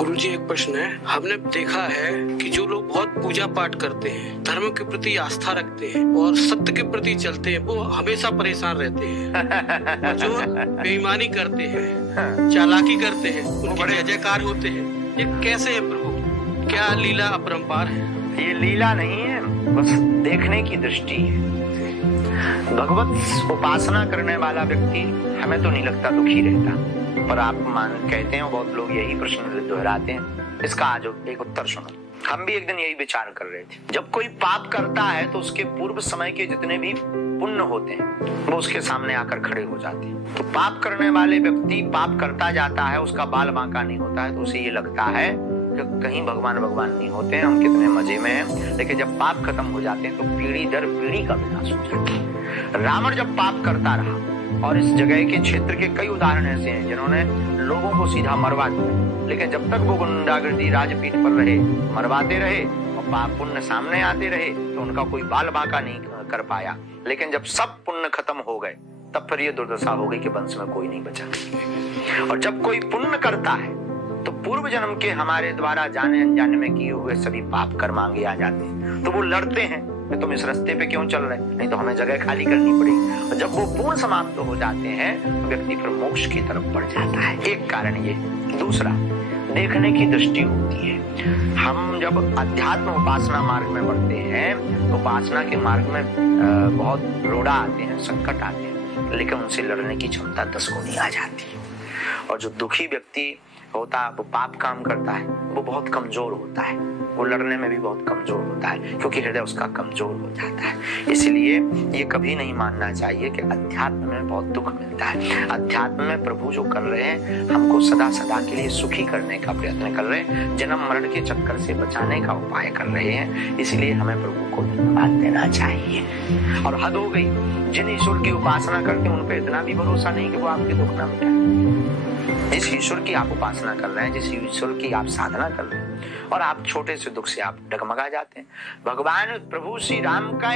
गुरुजी, एक प्रश्न है। हमने देखा है कि जो लोग बहुत पूजा पाठ करते हैं, धर्म के प्रति आस्था रखते हैं और सत्य के प्रति चलते हैं, वो हमेशा परेशान रहते हैं। और जो बेईमानी करते हैं, चालाकी करते हैं, उनके जय जयकार होते हैं। ये कैसे है प्रभु? क्या लीला अपरंपार है? ये लीला नहीं है, बस देखने की दृष्टि है। भगवत उपासना करने वाला व्यक्ति हमें तो नहीं लगता दुखी रहता, पर आप कहते हैं बहुत लोग यही प्रश्न दोहराते हैं। इसका आज एक उत्तर सुनो। हम भी एक दिन यही विचार कर रहे थे, जब कोई पाप करता है तो उसके पूर्व समय के जितने भी पुण्य होते हैं वो उसके सामने आकर खड़े हो जाते हैं। तो पाप करने वाले व्यक्ति पाप करता जाता है, उसका बाल बांका नहीं होता है, तो उसे ये लगता है कि कहीं भगवान नहीं होते हैं, हम कितने मजे में हैं। लेकिन जब पाप खत्म हो जाते हैं तो पीढ़ी दर पीढ़ी का विनाश हो जाता है। रावण जब पाप करता रहा, और इस जगह के क्षेत्र के कई उदाहरण ऐसे हैं जिन्होंने लोगों को सीधा मरवा दिया, लेकिन जब तक वो गुंडागर्दी राजपीठ पर रहे, मरवाते रहे और पाप पुण्य सामने आते रहे, तो उनका कोई बाल बांका नहीं कर पाया। लेकिन जब सब पुण्य खत्म हो गए, तब फिर ये दुर्दशा हो गई कि वंश में कोई नहीं बचा। और जब कोई पुण्य करता है तो पूर्व जन्म के हमारे द्वारा जाने अनजाने में किए हुए सभी पाप कर्म आगे आ जाते हैं, तो वो लड़ते हैं कि तुम इस रास्ते पे क्यों चल रहे, नहीं तो हमें जगह खाली करनी पड़ेगी। और जब वो पूर्ण समाप्त हो जाते हैं तो व्यक्ति फिर मोक्ष की तरफ बढ़ जाता है। एक कारण ये। दूसरा, देखने की दृष्टि होती है। हम जब अध्यात्म उपासना मार्ग में बढ़ते हैं तो उपासना के मार्ग में बहुत रोड़ा आते हैं, संकट आते हैं, लेकिन उनसे लड़ने की क्षमता 10 गुनी आ जाती है। और जो दुखी व्यक्ति होता है, वो पाप काम करता है, वो बहुत कमजोर होता है, वो लड़ने में भी बहुत कमजोर होता है, क्योंकि हृदय उसका कमजोर हो जाता है। इसलिए ये कभी नहीं मानना चाहिए कि अध्यात्म में बहुत दुख मिलता है। अध्यात्म में प्रभु जो कर रहे हैं, हमको सदा सदा के लिए सुखी करने का प्रयत्न कर रहे हैं, जन्म मरण के चक्कर से बचाने का उपाय कर रहे हैं। इसलिए हमें प्रभु को धन्यवाद देना चाहिए। और हद हो गई, जिन ईश्वर की उपासना करते हैं उन पर इतना भी भरोसा नहीं कि वो आपके दुख ना मिटाए। जिस ईश्वर की आप उपासना कर रहे हैं, जिस ईश्वर की आप साधना कर रहे हैं, और आप छोटे से दुख से आप डगमगा जाते हैं। भगवान प्रभु श्री राम का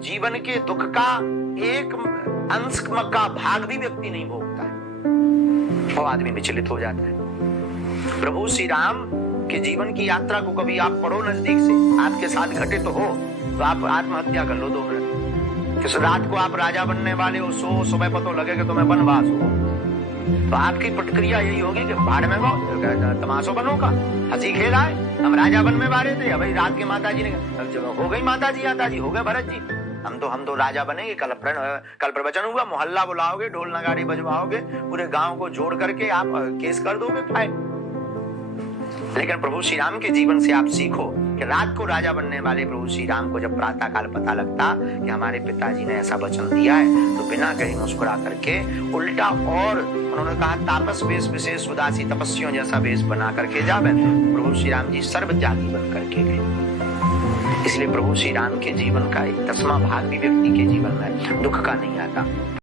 जीवन के दुख का एक अंश का भाग भी व्यक्ति नहीं भोगता है, वो आदमी विचलित हो जाता है। प्रभु श्री राम के जीवन की यात्रा को कभी आप पढ़ो नजदीक से, आपके साथ घटे तो हो, तो आप आत्महत्या कर लो 2 मिनट। किस रात को आप राजा बनने वाले हो, सो सुबह पता लगे कि तुम्हें वनवास हो, तो आपकी प्रतिक्रिया यही होगी कि भाड़ में तमाशो बनो का, हंसी खेला है, हम राजा बन में बारे थे। अभी रात के माता जी ने हो गई, माता जी हो गए भरत जी, हम तो राजा बनेंगे। कल प्रवचन हुआ, मोहल्ला बुलाओगे, ढोल नगाड़े बजवाओगे, पूरे गांव को जोड़ करके आप केस कर दोगे फाइल। लेकिन प्रभु श्री राम के जीवन से आप सीखो कि रात को राजा बनने वाले प्रभु श्री राम को जब प्रातः काल पता लगता कि हमारे पिताजी ने ऐसा वचन दिया है, तो बिना कहीं मुस्कुरा करके उल्टा, और उन्होंने कहा तापस वेश विशेष उदासी, तपस्वियों जैसा वेश बना करके जावे। प्रभु श्री राम जी सर्व त्यागी बन करके गए। इसलिए प्रभु श्री राम के जीवन का एक 10वां भाग भी व्यक्ति के जीवन में दुख का नहीं आता।